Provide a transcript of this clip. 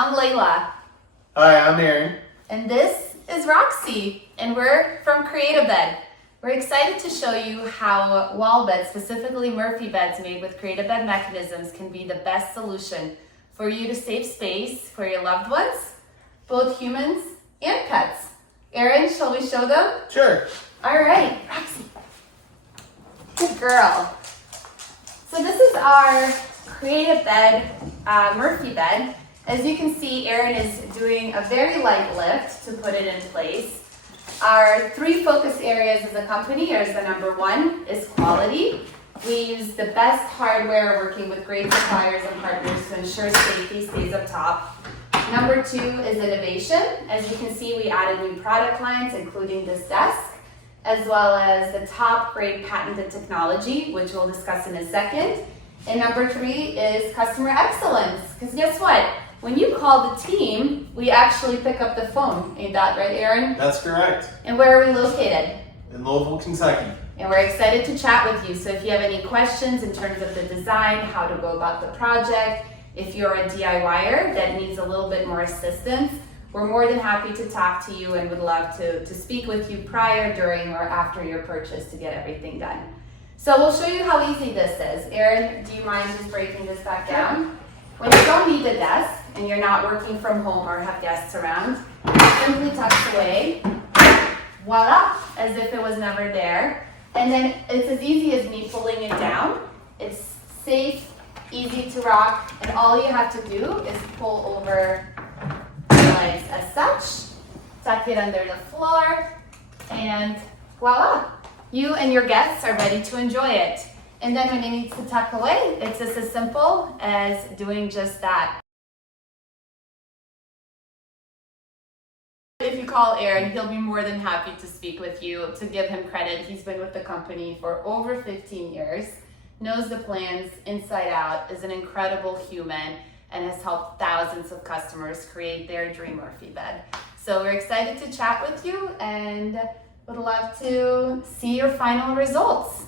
I'm Layla. Hi, I'm Aaron. And this is Roxy, and we're from Create a Bed. We're excited to show you how wall beds, specifically Murphy beds made with Create a Bed mechanisms, can be the best solution for you to save space for your loved ones, both humans and pets. Aaron, shall we show them? Sure. All right, Roxy. Good girl. So this is our Create a Bed Murphy bed. As you can see, Aaron is doing a very light lift to put it in place. Our three focus areas as a company is the number one is quality. We use the best hardware, working with great suppliers and partners to ensure safety stays up top. Number two is innovation. As you can see, we added new product lines, including this desk, as well as the top grade patented technology, which we'll discuss in a second. And number three is customer excellence. Because guess what? When you call the team, we actually pick up the phone. Ain't that right, Aaron? That's correct. And where are we located? In Louisville, Kentucky. And we're excited to chat with you. So if you have any questions in terms of the design, how to go about the project, if you're a DIYer that needs a little bit more assistance, we're more than happy to talk to you and would love to speak with you prior, during, or after your purchase to get everything done. So we'll show you how easy this is. Aaron, do you mind just breaking this back down? When you don't need a desk and you're not working from home or have guests around, it simply tucks away, voila, as if it was never there. And then it's as easy as me pulling it down. It's safe, easy to rock, and all you have to do is pull over the legs as such, tuck it under the floor, and voila, you and your guests are ready to enjoy it. And then when it needs to tuck away, it's just as simple as doing just that. If you call Aaron, he'll be more than happy to speak with you. To give him credit, he's been with the company for over 15 years, knows the plans inside out, is an incredible human, and has helped thousands of customers create their dream Murphy bed. So we're excited to chat with you and would love to see your final results.